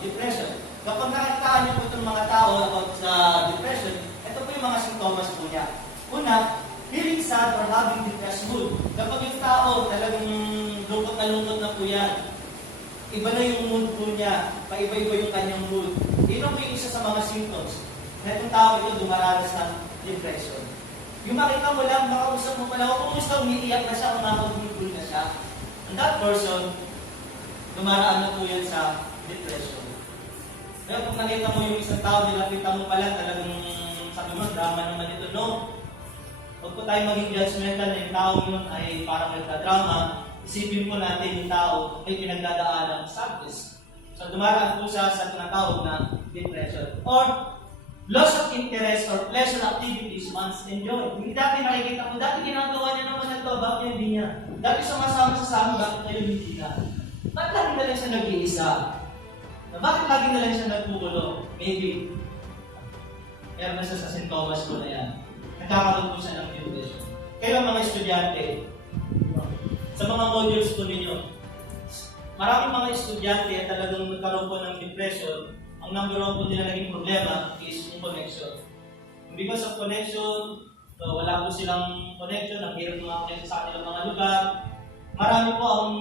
depression. Kapag nakitaan niyo po itong mga tao about sa depression, ito po yung mga sintomas po niya. Una, feeling sad or having depressed mood. Kapag yung tao talagang lungkot na po yan, iba na yung mood po niya, paiba-iba yung kanyang mood. Yun po yung isa sa mga symptoms na itong tao ito dumaranas ng depression. Yung makita mo lang, makausap mo pala, kung gusto umiiyak na siya, umakabulbul na siya, and that person, dumaraan na po yan sa depression. Kaya kung nakita mo yung isang tao, nilapitan mo pala, talagang sabi mo, drama naman ito, no? Huwag po tayo maging judgmental na yung tao yun ay parang nagka-drama. Isipin po natin yung tao ay pinagdadaan ng sadness. So dumaraan po siya sa tinatawag na depression. Or loss of interest or pleasure activities once enjoyed. Hindi dati nakikita mo, dati ginagawa niya naman ito, bakit hindi niya? Dati sumasama sa amin, bakit ngayon hindi na? Bakit lagi na lang siya nag-iisa? Bakit lagi na lang siya nagpugulo? Maybe. Kaya nasa sa St. Thomas ko na yan. Nagkakaroon po siya ng depression. Kayo mga estudyante, sa mga modules po ninyo, maraming mga estudyante at talagang nagkaroon po ng depression. Ang number one po nila naging problema is yung connection. Because of connection, so wala po silang connection, ang hirap mga sa kanilang mga lugar. Marami po ang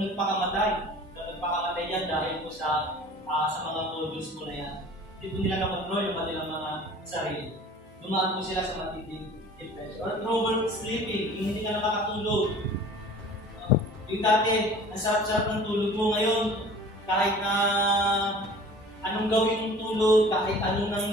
nagpakamatay. Nagpakamatay yan dahil po sa mga modules po na yan. Hindi po nila na-control yung kanilang mga sarili. Dumaan po sila sa matinding depression. Or trouble sleeping, yung hindi ka nakakatulog. Yung dati, ang sarap-sarap ng tulog mo ngayon, kahit na anong gawin mong tulog, kahit anong ng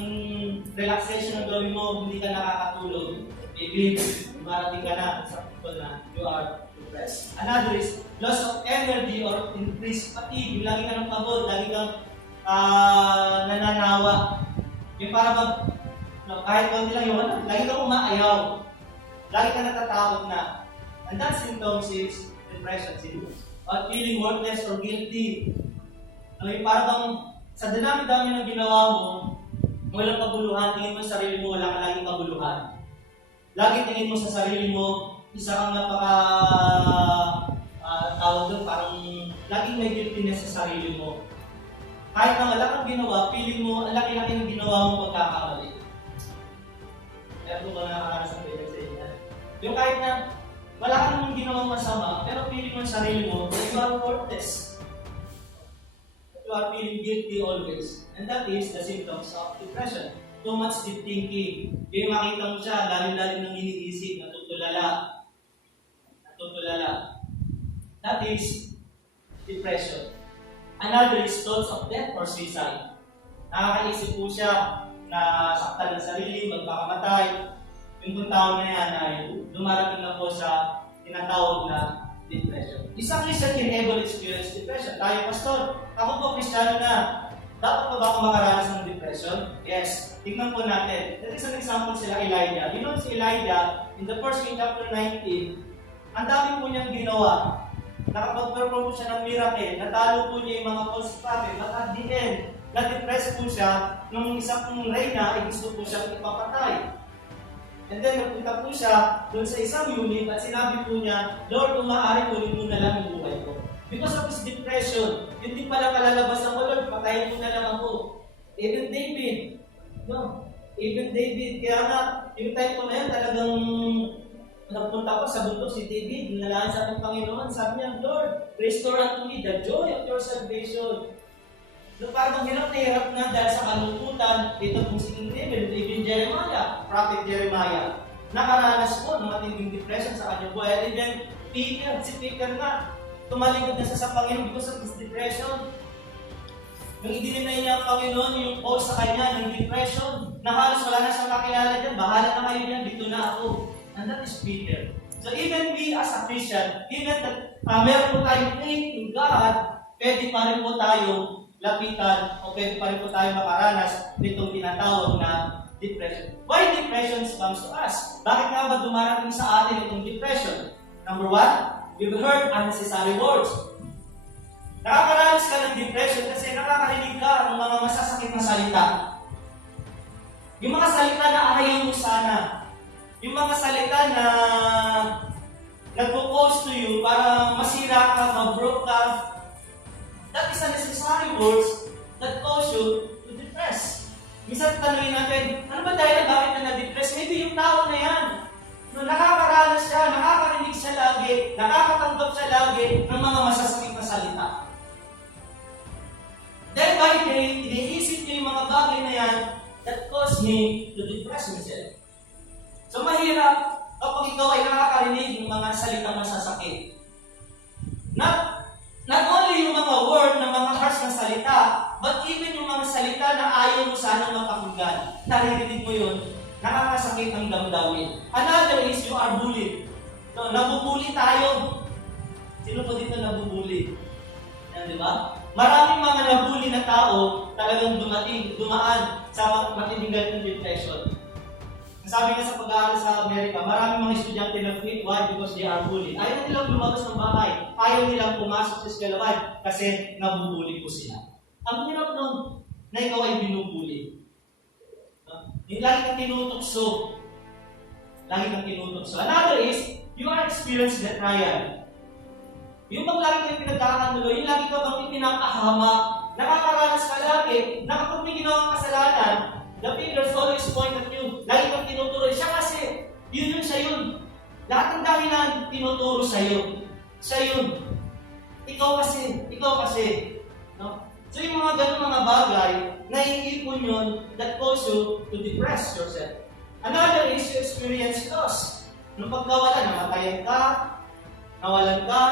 relaxation ang gawin mo, hindi ka nakakatulog. Maybe, marating ka na sa people na you are depressed. Another is loss of energy or increased fatigue. Yung lagi ka ng pagod, lagi kang nananawa. Yung para ba, kahit konti lang yung lagi kang umaayaw. Lagi ka natatakot na. And that symptoms is depression symptoms. Or feeling worthless or guilty. Yung para bang sa dinami-dami ng ginawa mo, walang kabuluhan, tingin mo sa sarili mo, wala ka laging kabuluhan. Lagi tingin mo sa sarili mo, isa kang tawag doon, parang laging may guiltiness sa sarili mo. Kahit na wala kang ginawa, feeling mo, ang laki-laki ng ginawa mo pagkakamali. Kaya po ba nakakaras ang pwede sa inyo? Yung kahit na wala kang ginawang masama, pero feeling mo sa sarili mo, you are worthless. You are feeling guilty always. And that is the symptoms of depression. Too much deep thinking. Yung makita mo siya, lalim-lalim ng iniisip, natutulala. That is depression. Another is thoughts of death or suicide. Nakakaisip po siya na saktan ng sarili, magpakamatay. Yung tao na yan ay dumarating na po sa tinatawag na depression. Isang Christian can ever experience depression. Tayo, pastor, ako po Kristiyano na. Dapat pa ba ako makaranas ng depression? Yes. Tingnan po natin. That is an example sila Elijah. You know si Elijah, in the 1 Kings chapter 19, ang dami po niyang ginawa. Nakapag-perform po siya ng miracle. Natalo po niya yung mga false prophet. But at the end, na-depress po siya nung isang reyna ay gusto po siyang ipapatay. And then, nagpunta po siya doon sa isang unit at sinabi po niya, Lord, kung maaari kunin mo na lang yung buhay ko. Because of his depression, hindi pala kalalabas ako, Lord, patayin mo na lang ako. Even David, kaya nga, yung time ko na yan, talagang nagpunta ko sa bundok si David, nalalaan sa ating Panginoon, sabi niya, Lord, restore unto me the joy of your salvation. So, parang hirap na hirap na dahil sa kalungkutan, dito pong si King David, even Jeremiah, Prophet Jeremiah, nakaranas po ng matinding depression sa kanyang buhay. And then, Peter, si Peter nga, tumalikod na sa Panginoon because of his depression. Nung i-deny niya ang Panginoon, yung cause sa kanya ng depression, na halos wala na siyang makilala dyan, bahala na kayo dyan, dito na ako. And that is Peter. So even we as a Christian, even that meron po tayong faith in God, pwede pa rin po tayong lapitan o pwede pa rin po tayo makaranas nitong tinatawag na depression. Why depression comes to us? Bakit nga ba dumarating sa atin itong depression? Number one, we've heard unnecessary words. Nakakaranas ka ng depression kasi nakakarinig ka ng mga masasakit na salita. Yung mga salita na ayaw mo sana. Yung mga salita na nagpo-cause to you para masira ka, ma-broke ka. That is unnecessary words that cause you to depress. Minsan tanongin natin, ano ba dahilan bakit na na-depress? Maybe yung tao na yan. No, nakakaranas siya, nakakarinig siya lagi, nakakatanggap siya lagi ng mga masasakit na salita. Then by day, iniisip niya yung mga bagay na yan that cause me to depress himself. So mahirap kapag ikaw ay nakakarinig ng mga salitang masasakit. Not only yung mga word na mga harsh na salita, but even yung mga salita na ayaw mo sanang mapakinggan. Naririnig mo yun, nakakasakit ang damdamin. Another is you are bullied. No, nabubuli tayo. Sino po dito nabubuli? Yan, di ba? Maraming mga nabuli na tao talagang dumaan sa matinding ng depression. Sabi nga sa pag-aaral sa Amerika, maraming mga estudyante na quit. Why? Because they are bullied. Ayaw nilang lumabas ng bahay. Ayaw nilang pumasok sa eskwelahan kasi nabubuli po sila. Ang hirap nun na ikaw ay binubuli. Yung lagi kang tinutokso. Lagi kang tinutokso. Another is, you are experiencing betrayal. Yung bang lagi kang pinagkakanulo, yung lagi ka bang ipinakahamak, nakakaranas ka lagi, na kapag may ginawang kasalanan, the fingers always point at you. Lagi kang tinuturo. Siya kasi, yun siya yun. Lahat ng dahilan tinuturo sa'yo. Siya yun. Ikaw kasi. No? So yung mga ganun mga bagay, naiipon yun that cause you to depress yourself. Another is you experience loss. Nung pagkawala, namatayan ka, nawalan ka,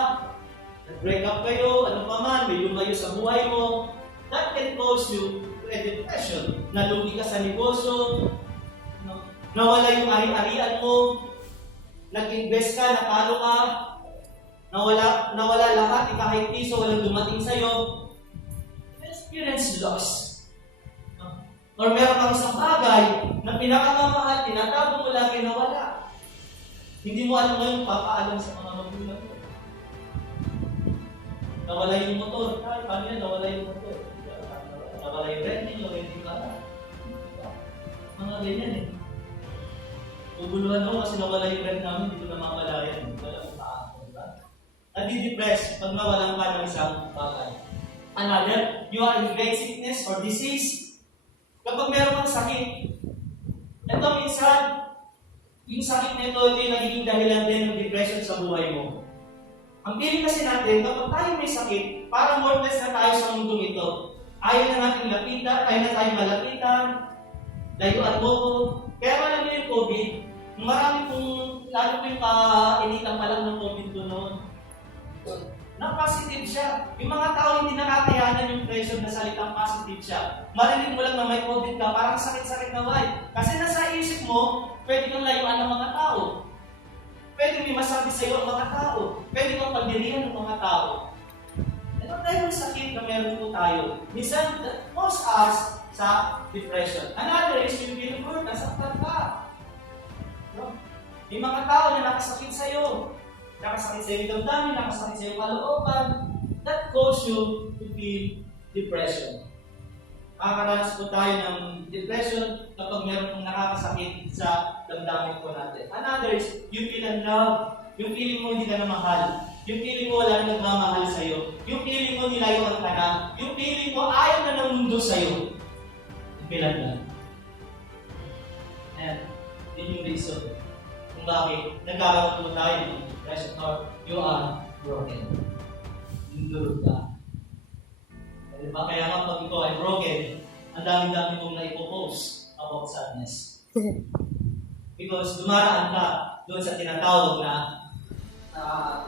nag-break up kayo, ano pa man, may lumayo sa buhay mo, that can cause you to a depression. Nalugi ka sa negosyo, nawala yung ari-arian mo, nag-invest ka, natalo ka, nawala lahat, kahit piso, walang dumating sa'yo. Experience loss. Or meron kang isang bagay na pinakamamahal, tinatago mo lagi na wala. Hindi mo alam ngayon, papaalam sa mga magulang mo. Nawala yung motor. Ay, paano yan? Nawala yung motor. Nawala yung rent ninyo, hindi ka na. Mga ganyan eh. Tuguluhan ako kasi nawala yung rent namin, hindi ko na mapalayan. Wala ko paano. Nadi-depress pag nawalan ka ng isang bagay. Another, you are in great sickness or disease. Kapag meron kang sakit, ito minsan, yung sakit na ito yung nagiging dahilan din ng depression sa buhay mo. Ang feeling kasi natin, kapag tayo may sakit, parang worthless na tayo sa mundong ito. Ayaw na natin lapitan, ayaw na tayo malapitan, layuan mo ko. Kaya alam niyo yung COVID, marami pong, lalo po yung kainitan pa lang ng COVID doon noon. Na-positive siya. Yung mga tao hindi nakakayanan yung pressure na salitang positive siya. Marinig mo lang na may COVID ka, parang sakit-sakit na why. Kasi nasa isip mo, pwede kang layuan ng mga tao. Pwede may masabi sa iyo ang mga tao. Pwede kang pagdirihan ng mga tao. Ito tayo ng sakit na meron po tayo. Minsan, that cause us sa depression. Another is yung feel hurt, nasaktan ka. No? Yung mga tao na nakasakit sa iyo. Nakasakit sa iyo yung damdamin, nakasakit sa iyo yung kalooban, that cause you to feel depression. Makakaranas po tayo ng depression kapag meron pong nakakasakit sa damdamin po natin. Another is, you feel unloved. Yung feeling mo hindi ka na mahal. Yung feeling mo wala na nagmamahal sa iyo. Yung feeling mo nilayuan ka na. Yung feeling mo ayaw na ng mundo sa iyo. Ipilan lang. And, yun yung reason kung bakit nagkakaroon po tayo ng depression or you are broken. Nindulog ka. Diba? Kaya nga pag ikaw ay broken, ang dami-dami mong naipopost about sadness. Because dumaraan ka doon sa tinatawag na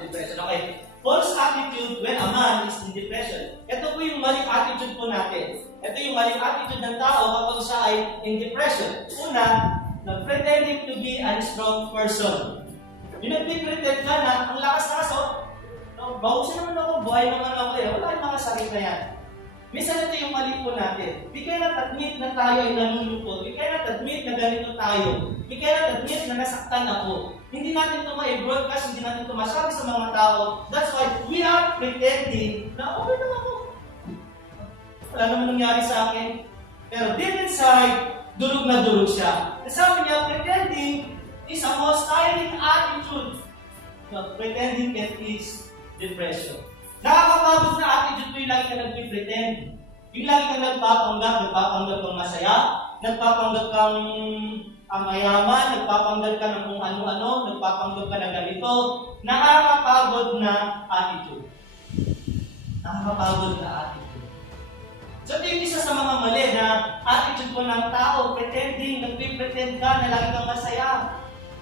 depression. Okay. False attitude when a man is in depression. Ito po yung maling attitude po natin. Ito yung maling attitude ng tao kapag siya ay in depression. Una, pretending to be a strong person. Yung nag-pretend ka na, ang lakas-lakas, bahusin naman ako, buhay naman ako eh. Wala yung mga sakit na yan. Minsan ito yung mali po natin. We cannot admit na tayo ay nanulupot. We cannot admit na ganito tayo. We cannot admit na nasaktan ako. Hindi natin ito ma-broadcast, hindi natin ito masabi sa mga tao. That's why we are pretending na okay lang ako. Wala naman nangyari sa akin. Pero deep inside, dulog na dulog siya. Sabi niya, pretending is a most tiring attitude. Pretending can ease depression. Nakakapagod na attitude mo yung lagi ka nag-pretend. Yung lagi kang nagpapanggap ng masaya, nagpapanggap kang ang mayaman, nagpapanggap ka ng kung ano-ano, nagpapanggap ka na ganito, nakakapagod na attitude. Nakakapagod na attitude. So, ito yung isa sa mga mali na attitude ko ng tao, pretending, nagpipretend ka na lagi kang masaya.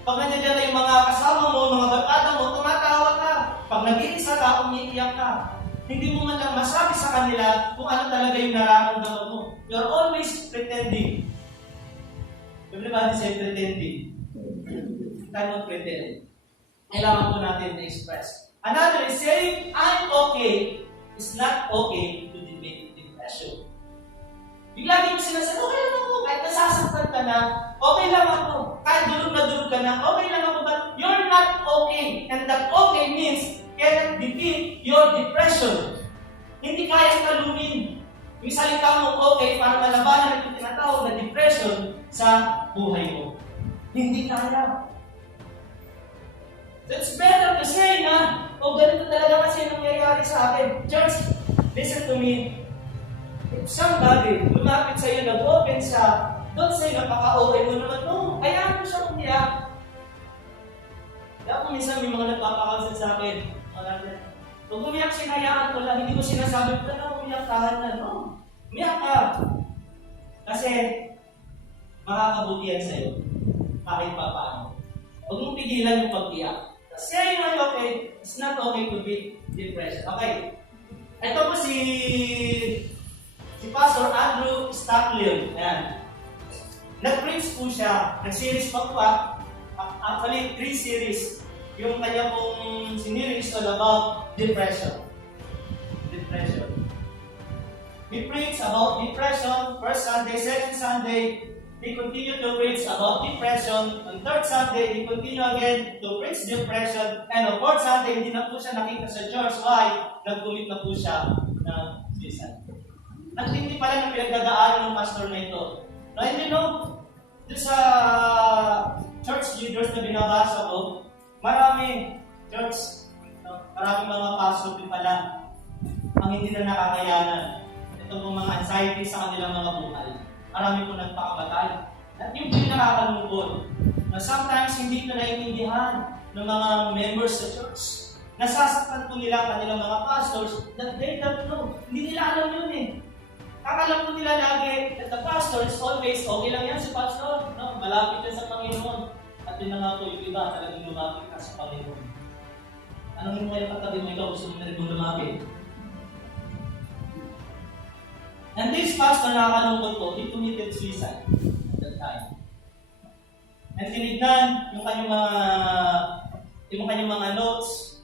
Pag nandiyan na yung mga kasama mo, mga barkada mo, tumatawa ka. Pag nag-iisa ka, umiiyak ka. Hindi mo man lang masabi sa kanila kung ano talaga yung nararamdaman mo. You're always pretending. Everybody say pretending. Tayo pretend. Kailangan po natin na-express. Another is saying, I'm okay, is not okay to debate depression. Yung lagi mo sinasabi, okay lang ako, kahit nasasaktan ka na, okay lang ako, kahit durog na durog ka na, okay lang ako, but you're not okay. And that okay means, cannot defeat your depression. Hindi kaya talunin. Yung salita mo okay para malabanan ang tinatawag na depression sa buhay mo. Hindi kaya. So it's better to say na, ganito talaga kasi nangyayari sa akin. Church, listen to me. If somebody lumapit sa iyo, nag-open siya, don't say napaka-okay mo naman. No, hayaan mo siya umiyak. Kaya kung minsan may mga nagpapakansel sa akin, pag umiyak siya, hayaan ko lang, hindi ko sinasabi ko na umiyak tahan na. No, umiyak ka. Kasi, makakabuti yan sa'yo. Kahit pa paano. Huwag mong pigilan yung pag-iyak. Saying I'm okay, it's not okay to be depressed. Okay. Ito po si Pastor Andrew Stocklear. Ayan. Nag-preach po siya. Nag-series pa po actually, 3 series. Yung kanya pong siniris all about depression. Depression. He preached about depression first Sunday, second Sunday. He continued to preach about depression. On third Sunday, he continued again to preach depression. And on fourth Sunday, hindi na po siya nakita sa church. Why? Nag-commit na po siya ng suicide. Nagtindi pala ng pinagdadaanan ng pastor na ito. No, hindi no, doon sa church leaders na binabasa ko, maraming church, maraming mga pastor din pala ang hindi na nakakayanan. Ito pong mga anxiety sa kanilang mga buhay. Marami po nagpakabatay. At yung po nakakalungkot na sometimes hindi ko naiintindihan ng mga members sa church. Nasasaktan po nila kanilang mga pastors that they don't know. Hindi nila alam yun eh. Akala po nila lagi that the pastor is always, okay lang yan si pastor, no? Malapit yan sa Panginoon. At yun na nga po yung iba, talagang lumapit ka sa Panginoon. Anong mo yung katabi mo, ikaw gusto mo na rin lumapit? And this pastor nakakalungkot po, he committed suicide at that time. And tinignan yung kanyang mga notes,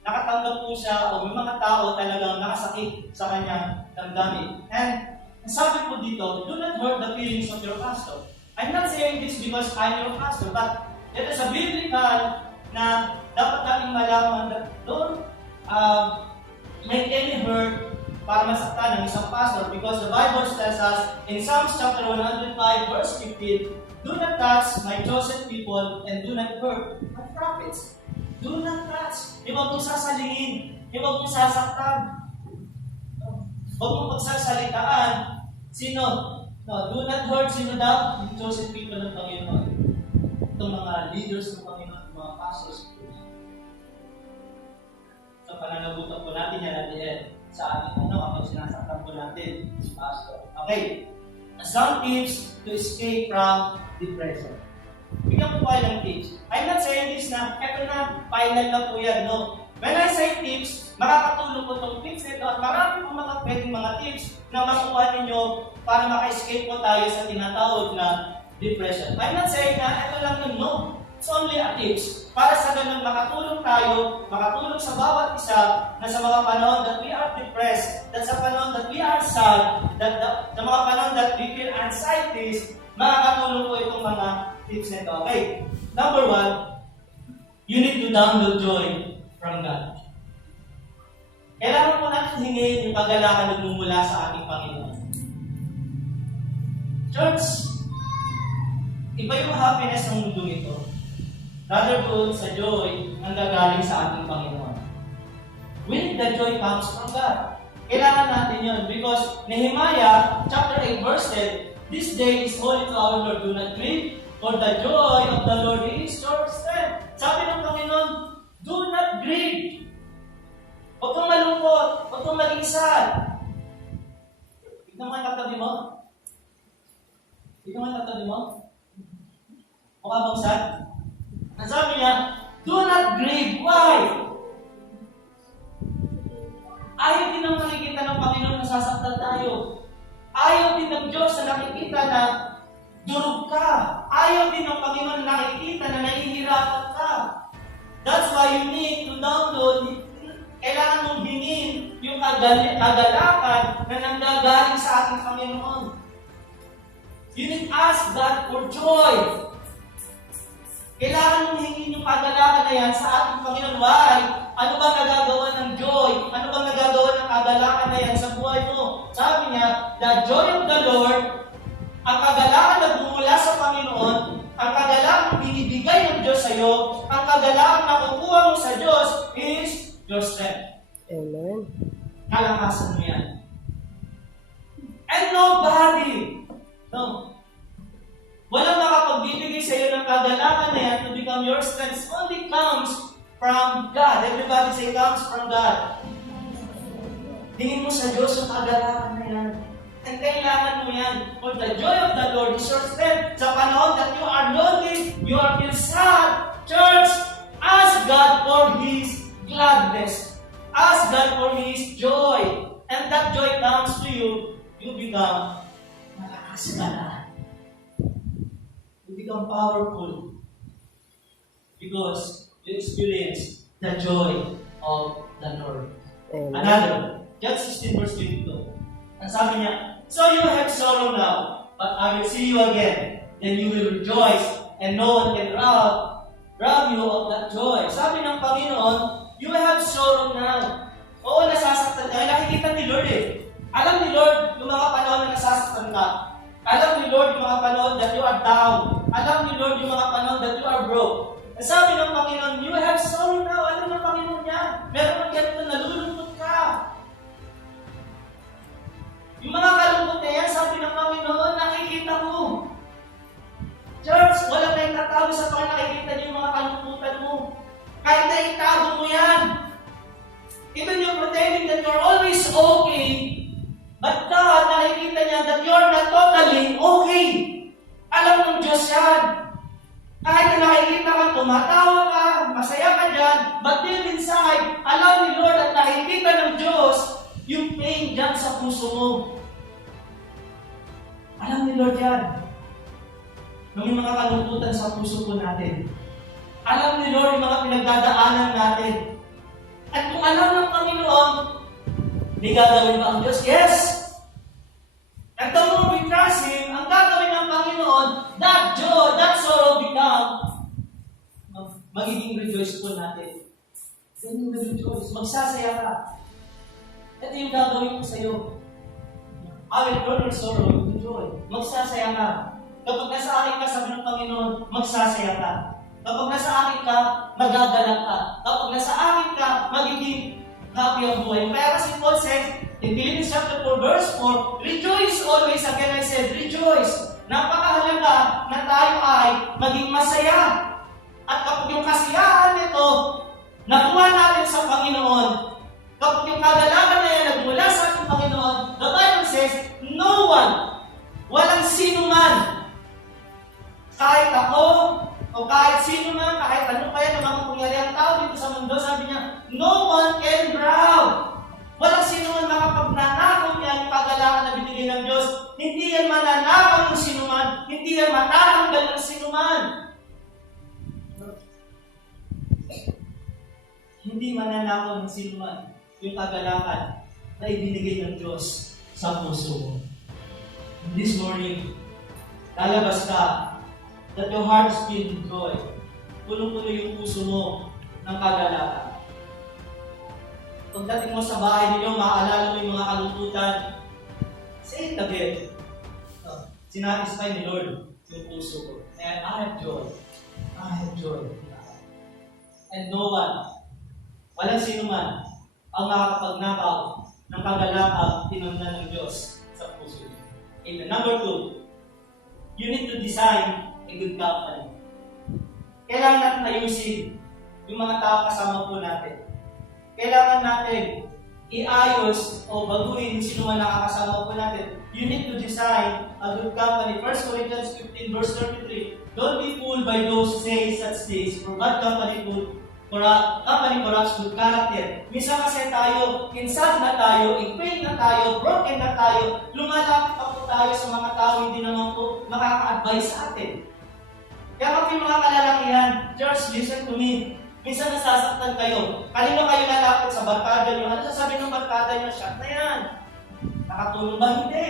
nakatanggap po siya o may mga tao talagang nakasakit sa kanyang damdamin. And sabi po dito, do not hurt the feelings of your pastor. I'm not saying this because I'm your pastor, but it is a biblical na dapat natin malaman that don't make any hurt para masaktan ng isang pastor, because the Bible tells us in Psalms chapter 105 verse 15, do not touch my chosen people and do not hurt my prophets. Do not touch. Huwag mong sasalingin. Huwag mong sasaktan. Huwag mong pagsasalitaan. Sino? No, do not hurt. Sino daw? Yung chosen people ng Panginoon. Itong mga leaders ng Panginoon, mga pastors. So, pananagutan po natin yan at the end. Sa ating kapag sinasaktan po natin si pastor. Okay. Some tips to escape from depression. Bigyan po kayo ng tips. I'm not saying this na, eto na, final na po yan, no? When I say tips, makakatulong po itong tips nito at marami po mga pwedeng mga tips na makuha ninyo para maka-escape po tayo sa tinatawag na depression. I'm not saying na, eto lang yun, no? It's only a tips para sa ganun makatulong tayo, makatulong sa bawat isa na sa mga panahon that we are depressed, that sa panahon that we are sad, sa mga panahon that we feel anxieties, makakatulong po itong mga tips nito. Okay, number 1, you need to download joy from God. Kailangan po natin hingin yung kagalakan na nagmumula sa ating Panginoon. Church, iba yung happiness ng mundo ito. Rather po sa joy ang gagaling sa ating Panginoon. When the joy comes from God. Kailangan natin yun because Nehemiah chapter 8 verse 10, "This day is holy to our Lord. Do not grieve, for the joy of the Lord is your strength." Sabi ng Panginoon, do not grieve. Huwag kang malungkot, huwag kang maging sad. Tignan mo yung katabi mo. Tignan mo yung katabi mo. Mukha bang sad? Ang sabi niya, do not grieve. Why? Ayaw din ang nakikita ng Panginoon na sasaktan tayo. Ayaw din ng Diyos na nakikita na durog ka. Ayaw din ng Panginoon na nakikita na nahihirapan ka. That's why you need to download. Kailangan mong hingin yung kagalakan na nanggagaling sa ating Panginoon. You need to ask God for joy. Kailangan mong hingin yung kagalakan na yan sa ating Panginoon. Why? Ano ba nagagawa ng joy? Ano ba nagagawa ng kagalakan na yan sa buhay mo? Sabi niya, the joy of the Lord, ang kagalakan na bumula sa Panginoon, ang kagalakan binibigay ng Diyos sa iyo, ang kagalakan na kukuha mo sa Diyos is your strength. Amen. Kalakasan mo yan. And nobody, no, walang makapagbibigay sa iyo ng kagalakan na yan to become your strength. Only comes from God. Everybody say, comes from God. Tingin mo sa Diyos yung kagalakan na yan. And kailangan mo yan. For the joy of the Lord is your strength. Sa panahon that you are lonely, you are feel sad. Church, ask God for His gladness. Ask God for His joy. And that joy comes to you, you become malakas ka na. You become powerful. Because you experience the joy of the Lord. Amen. Another, John 16 verse 22. Ang sabi niya, "So you have sorrow now, but I will see you again. Then you will rejoice, and no one can rob you of that joy." Sabi ng Panginoon, you have sorrow now. Oo, nasasaktan ka. Nakikita ni Lord eh. Alam ni Lord yung mga panahon na nasasaktan ka. Alam ni Lord yung mga panahon that you are down. Alam ni Lord yung mga panahon that you are broke. Sabi ng Panginoon, you have sorrow now. Alam ng Panginoon yan. Meron kang ganito, nalulungkot ka. Yung mga kalungkot na yan, sabi ng Panginoon, nakikita mo. Church, walang naitatago sa Panginoon, nakikita niyo yung mga kalungkutan mo. Kahit naitago mo yan. Even you're pretending that you're always okay, but God, nakikita niya that you're not totally okay. Alam ng Diyos yan. Kahit na nakikita ka, tumatawa ka, masaya ka dyan, but deep inside, alam ni Lord at nakikita ng Diyos yung pain dyan sa puso mo. Alam ni Lord yan. Yung mga kalungkutan sa puso po natin. Alam ni Lord yung mga pinagdadaanan natin. At kung alam ng Panginoon, di gagawin ba ang Diyos? Yes! At the more we trust Him, ang gagawin ng Panginoon, that joy, that sorrow become magiging rejoice po natin. Then you will rejoice. Magsasaya ka. Ito yung gagawin ko sa iyo. I will turn your sorrow into joy. Magsasaya ka. Kapag nasa akin ka, sabi ng Panginoon, magsasaya ka. Kapag nasa akin ka, magagalak ka. Kapag nasa akin ka, magiging happy ang buhay. Kaya kasi Paul says, in Philippians chapter 4, verse 4, rejoice always. Again I said, rejoice. Napakahalaga na tayo ay maging masaya. At kapag yung kasiyahan nito, nakuha natin sa Panginoon, kapag yung kagalakan na yan nagmula sa ating Panginoon, the Bible says, no one, walang sino man, kahit ako, o kahit sino man, kahit ano pa yan, ang mga pangyariang tao dito sa mundo, sabi niya, no one can drown. Walang sino man makapagnanakaw niya yung kagalakan na binigay ng Diyos. Hindi yan mananakaw ng sino man, hindi yan matatanggal ng sino man. Hindi mananakaw ng sino man yung kagalakan na ibinigay ng Diyos sa puso mo. This morning, lalabas ka that your heart is filled with joy. Punong-puno yung puso mo ng kagalakan. Pagdating mo sa bahay ninyo, maaalala mo yung mga kalungkutan. Say it again. Sinatisfy ni Lord yung puso ko. And I have joy. I have joy. And no one, walang sino man, ang makakapagnakaw ng kagalakang tinamnan ng Diyos sa puso niyo. Amen. Number 2, you need to design a good company. Kailangan natin ayusin yung mga tao kasama po natin. Kailangan natin iayos o baguhin sino man nakakasama po natin. You need to design a good company. 1 Corinthians 15 verse 33. Don't be fooled by those who say such things, for bad company corrupts good character. Minsan kasi tayo, insad na tayo, in-pain na tayo, broken na tayo, lumalapit pa po tayo sa mga tao hindi naman po makaka-advise sa atin. Kaya kami mga kalalakihan, church, listen to me. Minsan nasasaktan kayo. Kanino kayo lalapit sa barkada nyo? Ano sasabi ng barkada nyo? Shot na yan. Nakatulong ba? Hindi.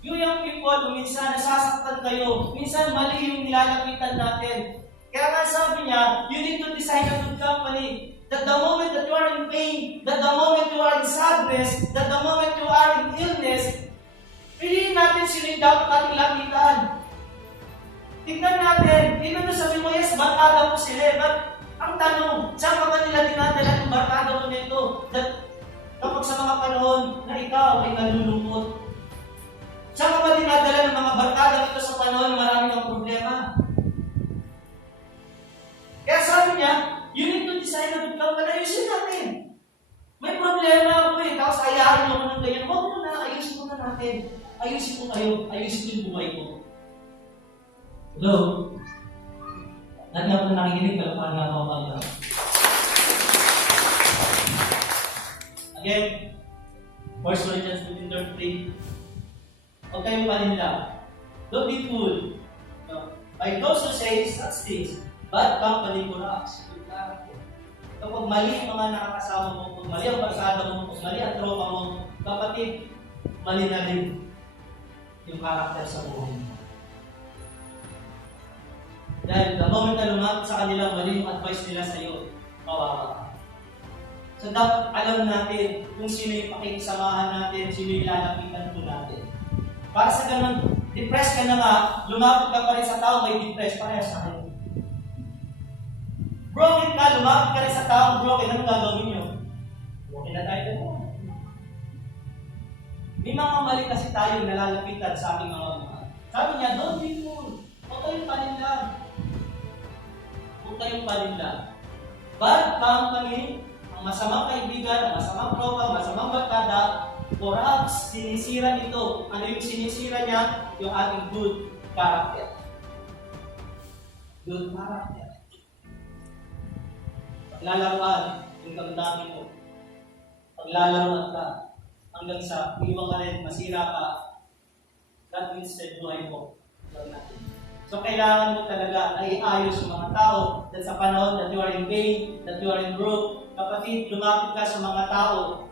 Yung young people, minsan nasasaktan kayo. Minsan mali yung nilalapitan natin. Kaya nga sabi niya, you need to design a good company. That the moment that you are in pain, that the moment you are in sadness, that the moment you are in illness, piliin natin sino yung dapat ating lapitan. Tignan natin, hindi na sabi mo, yes, barkada mo sila. But ang tanong, saan ka ba nila dinadala yung barkada mo nito? That kapag sa mga panahon na ikaw ay nalulungkot, saan ka ba dinadala ng mga barkada nito sa panahon na marami ng problema? Kaya sabi niya, you need to design a good company. Ayusin natin. May problema ako eh. Tapos ayahin mo ko ng ganyan. Huwag mo na, ayusin mo na natin. Ayusin ko kayo. Ayusin ko yung buhay ko. Hello? Lahat nga po nakikinig, pero paano nga ako maganda? Again, 1 Corinthians 15:33. Huwag kayong paninla. Don't be fooled. No. By those who say such things, bad company corrupts good character. Kapag mali ang mga nakakasama mo, kung mali ang barkada mo, kung mali ang tropa mo, kapatid, mali na rin yung karakter sa buhay mo. Dahil the moment na lumapit sa kanila, mali yung advice nila sa iyo, kawawa ka. So dapat alam natin kung sino yung pakikisamahan natin, sino yung lalapitan po natin. Para sa ganun, depressed ka na nga, lumapit ka pa rin sa tao, may depressed, parehas sa akin. Broken ka, lumapit ka rin sa tao, broken, anong gagawin nyo? Broken na tayo mo. May mga mali kasi tayo nalalapitan sa aming mga mga. Sabi niya, don't be fooled. Huwag kayong paninla. Huwag kayong paninla. Bad company, ang masamang kaibigan, ang masamang tropa, masamang barkada, corrupts, sinisira nito. Ano yung sinisira niya? Yung ating good character. Good character. Paglalaroan, yung damdamin mo. Paglalaroan ka, hanggang sa iwan ka rin, masira ka, that means that buhay mo. So, kailangan mo talaga ay iayos yung mga tao that sa panahon that you are in pain, that you are in broke, kapatid, lumapit ka sa mga tao.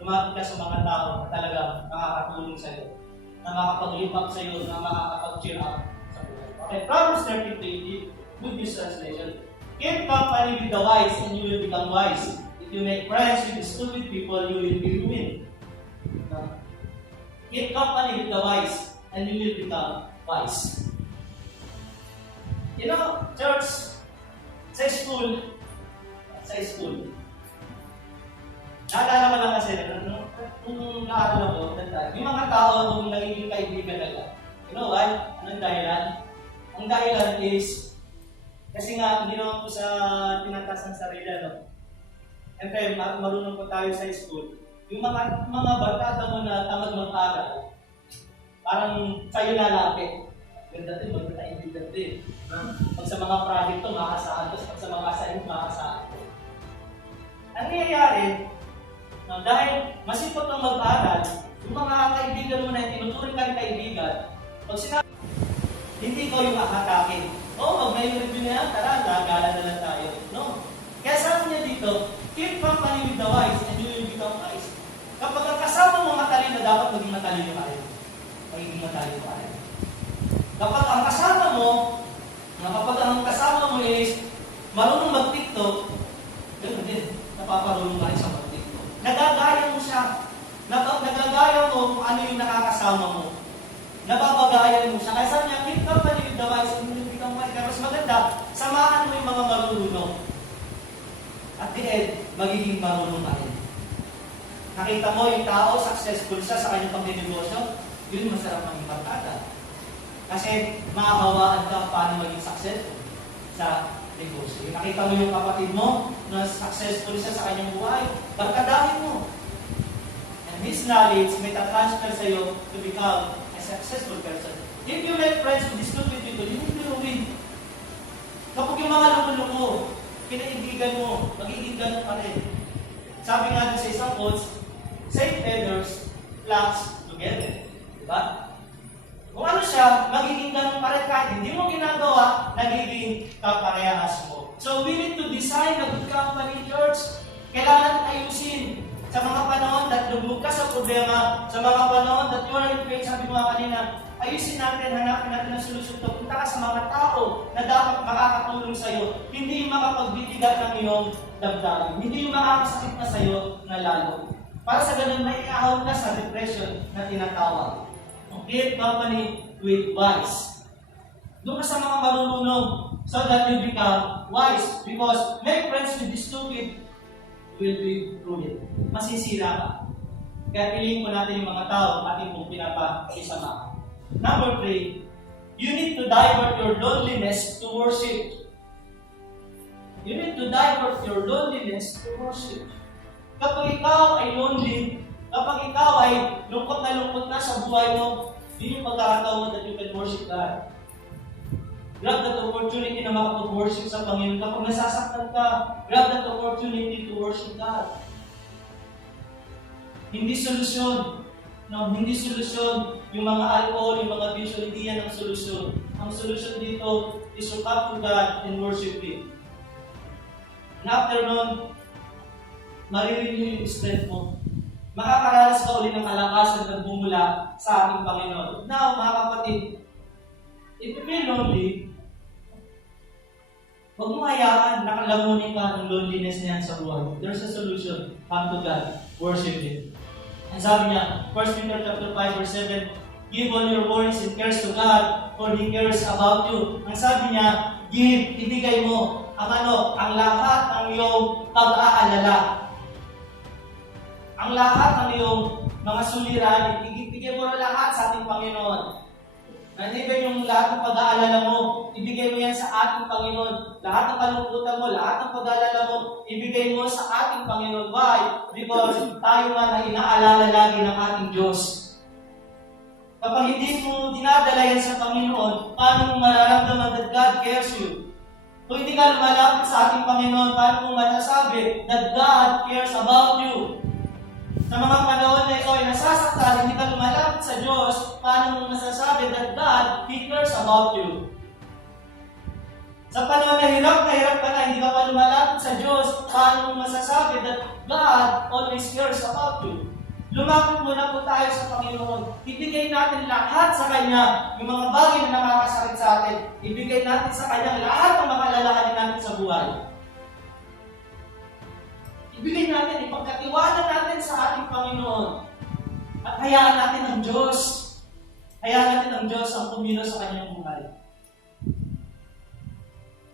Lumapit ka sa mga tao na talaga makakatulong sa iyo, na makakapag-lift up sa iyo, na makakapag-cheer up sa buhay. Okay, Proverbs 13:20, Good News Translation. Keep company with the wise and you will become wise. If you make friends with the stupid people, you will be ruined. Keep company with the wise and you will become wise. You know, church, sa school, naalala ko lang kasi, nung naaral ako, yung mga tao kung nagiging kaibigan nila. You know why? Anong dahilan? Ang dahilan is, kasi nga, hindi naman po sa tinatas ng sarili, no? Siyempre, marunong po tayo sa school. Yung mga barkada mo na tamad mag-aral, parang sa'yo lalapit. Ganda din, magkakaibigan din. Pag sa mga project to, makakasahan. Tapos pag sa mga assignment, makakasahan. Ang nangyayari, dahil masipot ang mag-aral, yung mga kaibigan mo na tinuturing ka ng kaibigan, pag sinabi, hindi ko yung akatakin. Pag may review na yan, tara, gagala na lang tayo. No? Kaya sabi niya dito, keep company with the wise and you will become wise. Kapag ang kasama mo matalino, dapat maging matalino tayo. Magiging matalino tayo. Kapag ang kasama mo is marunong mag-TikTok, gano'n din, napaparunong ka rin sa mag-TikTok. Nagagaya mo siya. Nagagaya mo kung ano yung nakakasama mo. Nababagayan mo siya. Kaya sabi niya, keep company with the wise and you will become wise. Kaya mas maganda, samahan mo yung mga marunong. at the end, magiging marunong ka rin. Nakita mo yung tao, successful siya sa kanyang pagninegosyo, yun masarap maging barkada. Kasi makakawaan ka paano maging successful sa negosyo. Nakita mo yung kapatid mo na successful siya sa kanyang buhay, barkadahin mo. And this knowledge may transfer sa iyo to become a successful person. If you make friends with these stupid people, you will be ruined. Kapag yung mga loko-loko, pinaibigan mo, magiging ganun pa rin. Sabi nga din sa isang quotes, same feathers flocks together. Diba? Kung ano siya, magiging ganun pa rin kahit hindi mo ginagawa, nagiging kaparehas mo. So we need to design a good company, church. Kailangan ayusin. Sa mga panahon that lubog ka sa problema, sa mga panahon that you are in faith, sabi mo kanina, ayusin natin, hanapin natin ang solusyon to. Punta ka sa mga tao na dapat makakatulong sa iyo. Hindi yung makapagbibigat ng iyong damdamin. Hindi yung makakasakit na sa iyo na lalo. Para sa ganun, may iahon ka sa depression na tinatawag. Create company with wise. Doon ka sa mga marunong so that you become wise. Because make friends with the stupid will be ruined. Masisira ka. Kaya piliin po natin yung mga tao ating pong pinapakisama. Number 3, you need to divert your loneliness to worship. You need to divert your loneliness to worship. Kapag ikaw ay lonely, kapag ikaw ay lungkot na sa buhay mo, yun yung pagkakataon that you can worship God. Grab that opportunity na makapag-worship sa Panginoon. Kapag nasasaktan ka, grab that opportunity to worship God. Hindi solusyon. No, hindi solusyon yung mga alcohol, yung mga bisyo, hindi yan ang solusyon. Ang solusyon dito is to come to God and worship Him. And after nun, marirenew yung strength mo. Makakaranas ka ulit ng kalakasan na bumula sa ating Panginoon. Now, mga kapatid, if you feel lonely, huwag mo hayaan nakalamunin ka ng loneliness na yan sa buhay. There's a solution. Come to God. Worship Him. And sabi niya, 1 Peter chapter 5 verse 7, give all your worries and cares to God, for He cares about you. Ang sabi niya, give, ibigay mo ang lahat ng iyong pag-aalala. Ang lahat ng iyong mga suliranin, ibigay mo na lahat sa ating Panginoon. Nandiyan yung lahat ng pag-aalala mo, ibigay mo yan sa ating Panginoon. Lahat ng kalungkutan mo, lahat ng pag-aalala mo, ibigay mo sa ating Panginoon. Why? Because tayo man ay inaalala lagi ng ating Diyos. Kapag hindi mo dinadala yan sa Panginoon, paano mo mararamdaman that God cares you? Kung hindi ka lumalapit sa ating Panginoon, paano mo masasabi that God cares about you? Sa mga panahon na ikaw ay nasasaktan, hindi ka lumalapit sa Diyos, paano mo masasabi that God, He cares about you? Sa panahon na hirap ka na, hindi ka pa lumalapit sa Diyos, paano mo masasabi that God always cares about you? Lumapit muna po tayo sa Panginoon. Ibigay natin lahat sa Kanya, yung mga bagay na nakakasakit sa atin. Ibigay natin sa Kanya lahat ng makalalakarin natin sa buhay. Ibigay natin, ipagkatiwala natin sa ating Panginoon. At hayaan natin ang Diyos. Hayaan natin ang Diyos ang kumilos sa kanyang buhay.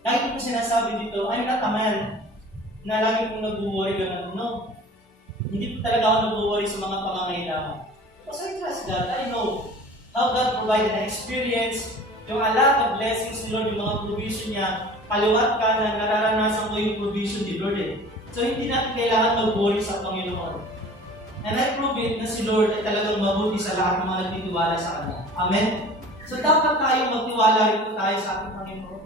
Lagi ko sinasabi dito, I'm not a man na lagi kong nag-worry ganun. No. Hindi po talaga ako nag-worry sa mga pangangailangan. Because I trust God. I know how God provided an experience, yung a lot of blessings ni Lord, yung mga provision niya, kaliwat ka na nararanasan ko yung provision ni Lord eh. So, hindi natin kailangan mag-worry sa Panginoon. And I prove it na si Lord ay talagang mabuti sa lahat ng mga nagtitiwala sa Kanya. Amen? So, dapat tayo magtiwala rin po tayo sa ating Panginoon.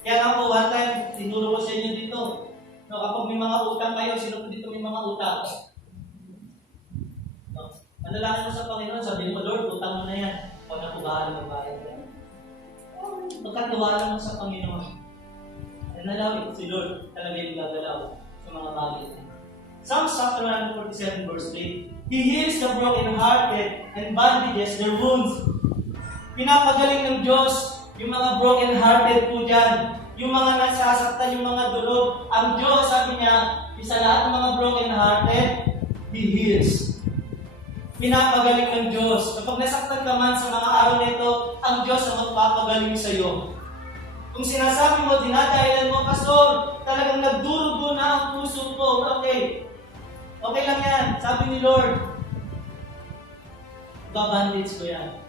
Kaya nga po, one time, tinuro ko sa inyo dito. No, kapag may mga utang kayo, sino po dito may mga utang? No, manalangin mo sa Panginoon, sabihin mo, Lord, utang mo na yan. Huwag na po bahala magbayad. Magkatiwala mo sa Panginoon. And nalawin si Lord talaga yung gagalaw sa mga bagay. Psalms chapter 147 verse 3, He heals the broken-hearted and bandages their wounds. Pinapagaling ng Diyos yung mga broken-hearted po dyan. Yung mga nasasaktan, yung mga dulog. Ang Diyos, sabi niya, sa lahat ng mga broken-hearted, He heals. Pinapagaling ng Diyos. Kapag nasaktan ka man sa mga araw nito, ang Diyos ang magpapagaling sa iyo. Kung sinasabi mo, dinadahilan mo, Pastor, talagang nagdurugo na ang puso ko. Okay. Okay lang yan. Sabi ni Lord, babandage ko yan.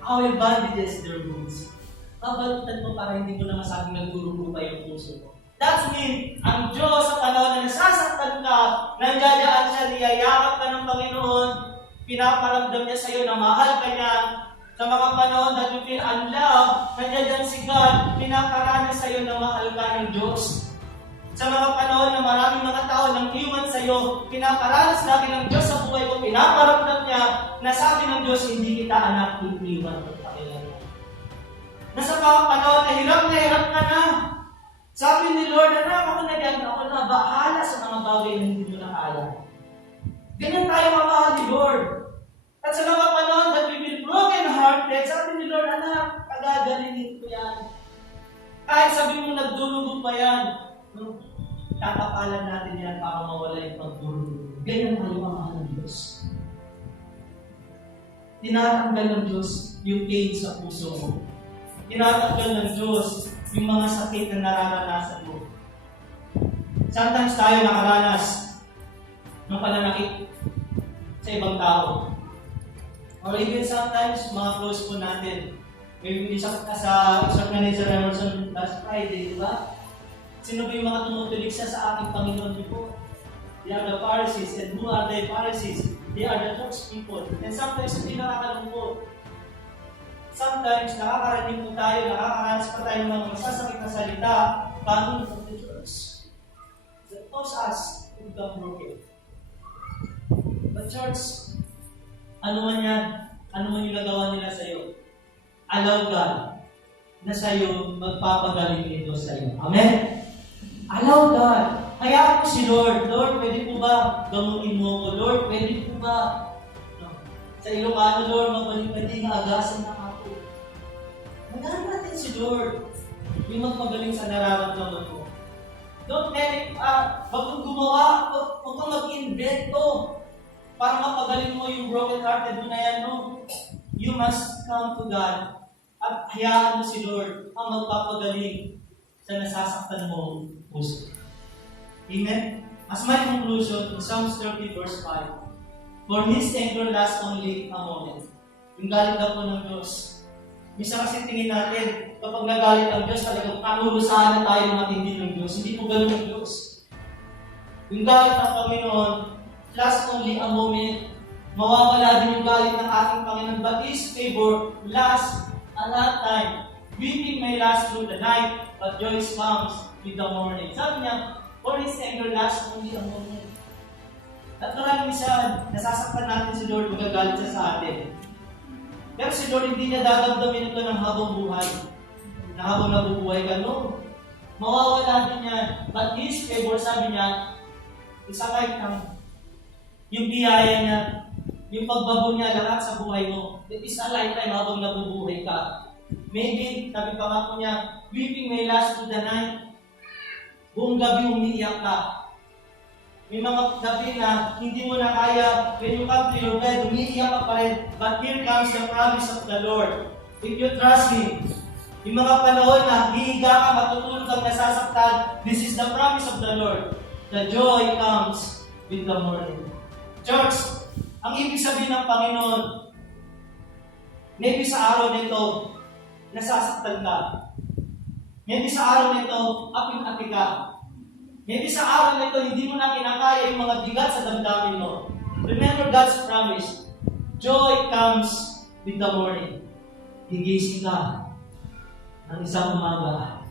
I will bandages their wounds. Babalutan mo para hindi mo na masabing nagdurugo pa yung puso mo. That's mean, ang Diyos sa panahon na nasasaktan ka, nandiyan siya, niyayakap ka ng Panginoon, pinaparamdam niya sa iyo na mahal ka niya. Sa mga panahon na you feel unloved, nandiyan si God, pinaparanas sa iyo na mahal ka ng Diyos. Sa mga panahon na maraming mga tao nang iwan sa iyo, pinaparanas lagi ng Diyos sa buhay ko, pinaparamdam niya na sabi ng Diyos, hindi kita anak, iiwan ko pakilala. Nasa mga panahon na hirap ka na. Sabi ni Lord, anak, ako na bahala sa mga bagay na hindi mo na kaya. Ganyan tayo mamahal ni Lord. At sa mga panahon that we feel broken-hearted, sabi ni Lord, anak, pagagalingin ko yan. Kahit sabi mo nagdulugo pa yan, tatapalan natin yan para mawala yung pagdulugo. Ganyan tayo mamahal ng Diyos. Tinatanggal ng Diyos yung pain sa puso mo. Tinatanggal ng Diyos yung mga sakit na nararanasan mo. Sometimes tayo nakaranas ng pananakit sa ibang tao. Or even sometimes, mga close po natin. Maybe sa organizer Emerson last Friday, di ba? Sino ba yung mga tumutulig sa aking Panginoon po? They are the Pharisees. And who are the Pharisees? They are the church people. And sometimes hindi nakakalungkot. Sometimes, nakakarating po tayo, nakakaranas pa tayo ng mga masasakit na salita coming from the church that cause us to become broken. But church, ano man yan, ano man yung nagawa nila sa iyo, allow God na sa iyo magpapagaling nito sa iyo. Amen? Allow God. Kaya ako si Lord, Lord, pwede po ba gamutin mo ko? Lord, pwede po ba sa Ilocano, Lord, mabalik-balik na agasan na ako. Magandang natin si Lord yung magpagaling sa nararamdaman mo. Don't let it, wag kang gumawa, wag kang mag-invento para mapagaling mo yung broken-hearted mo na yan, no? You must come to God at hayaan mo si Lord ang magpapagaling sa nasasaktan mo puso. Amen? As my conclusion, in Psalms 30 verse 5, for His anger lasts only a moment. Yung galit daw po ng Diyos. Minsan kasi tingin natin, kapag nagalit ang Diyos, talagang panulusahan na tayo ng matindi ng Diyos. Hindi po ganun ang Diyos. Yung galit ng Panginoon, lasts only a moment. Mawawala din yung galit ng ating Panginoon. But His favor lasts a long time. Weeping may last through the night, but joy comes with the morning. Sabi niya, for His anger lasts only a moment. At maraming minsan, nasasaktan natin si Lord, magagalit siya sa atin. Pero si Lord, hindi niya dadamdamin ito ng habang buhay. Na habang nabubuhay ka, no? Mawawala din yan. But His favor, sabi niya, isakay kang yung biyaya niya, yung pagbago niya lahat sa buhay mo. It is a lifetime habang nabubuhay ka. Maybe, sabi pa nga po niya, weeping may last through the night. Buong gabi umiiyak ka. May mga gabi na hindi mo na kaya, when you come to your bed, umiiyak ka pa rin. But here comes the promise of the Lord. If you trust Him, yung mga panahon na hihiga ka, matutulog kang nasasaktan, this is the promise of the Lord. The joy comes with the morning. Church, ang ibig sabihin ng Panginoon, maybe sa araw nito, nasasaktan ka. Maybe sa araw nito, aping-api ka. Maybe sa araw nito, hindi mo na kinakaya yung mga bigat sa damdamin mo. Remember God's promise. Joy comes with the morning. Gigising ka ng isang umaga.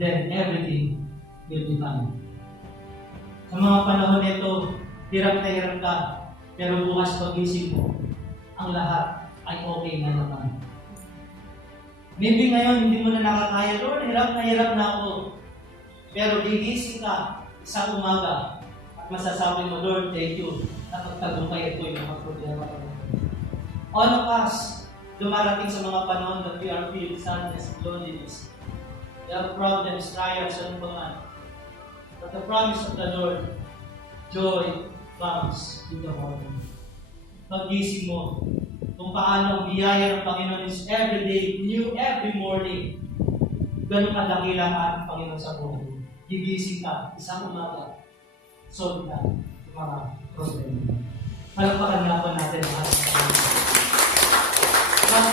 Then everything will be fine. Sa mga panahon nito, hirap na hirap ka. Pero bukas pagising mo, ang lahat ay okay na naman. Maybe ngayon, hindi mo na nakakaya. Lord, hirap na ako. Pero gigising ka isang umaga at masasabi mo, Lord, thank you. Napagtagumpay ito yung mga problema ko. All of us, dumarating sa mga panahon that we are feeling sadness and loneliness. We have problems, trials, and mga. But the promise of the Lord, joy comes with the morning. Paggising mo, kung paano ang biyaya ng Panginoon is every day, new every morning. ganun kadakila ang ating Panginoon sa buhay. Gigising ka, isang umaga, solve na yung mga problema. Palakpakan nga po natin ang ating Panginoon. One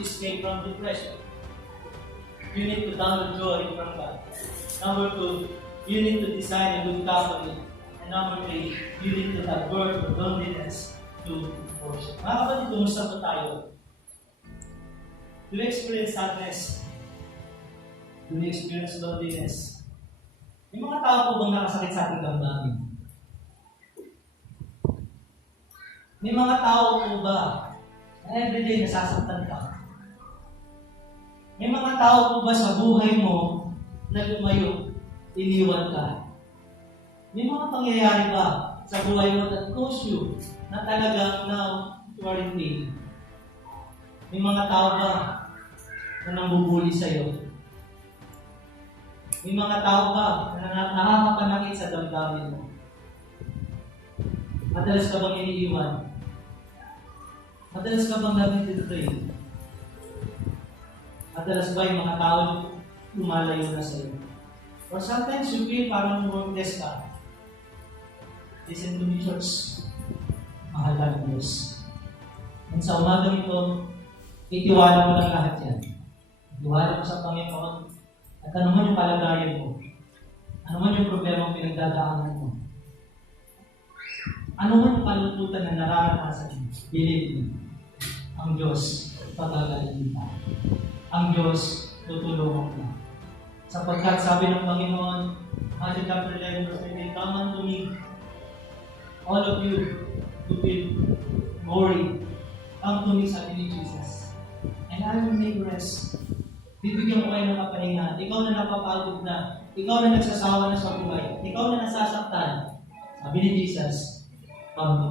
is made from depression. You need to download joy from God. Number 2, you need to design a good company. And number 3, you need to have word of loneliness to worship. Mga kapatid, kumusta po tayo? Do you experience sadness? Do you experience loneliness? May mga tao po bang nakasakit sa ating damdamin? May mga tao po ba na everyday nasasaktan ka? May mga tao po ba sa buhay mo na lumayo, iniwan ka? May mga pangyayari ba sa buhay mo that cause you na talagang now you are in pain? May mga tao ba na nambubuli sa'yo? May mga tao ba na nakakapanakit sa damdamin mo? Madalas ka bang iniiwan? Madalas ka bang nabititray? Madalas ba yung mga tao lumalayo na sa'yo? Or sometimes you feel parang worthless ka. Listen to me, church. Mahal ka ng Diyos. And sa umagang ito, itiwala mo lang lahat yan. Itiwala mo sa Panginoon. At ano man yung kalagayan mo. Ano man yung problema ang pinagdadaanan mo. Ano man yung kalungkutan na nararanasan mo. Believe me, ang Diyos pagagaling ka. Ang Diyos tutulungan ka. Sapagkat sabi ng Panginoon, Matthew chapter 11 verse 20, come unto me, all of you who feel worried, come to me, sabi ni Jesus, and I will make rest. Bibigyan ko kayo ng kapahinga. Ikaw na napapagod na, ikaw na nagsasawa na sa buhay, ikaw na nasasaktan. Sabi ni Jesus, come to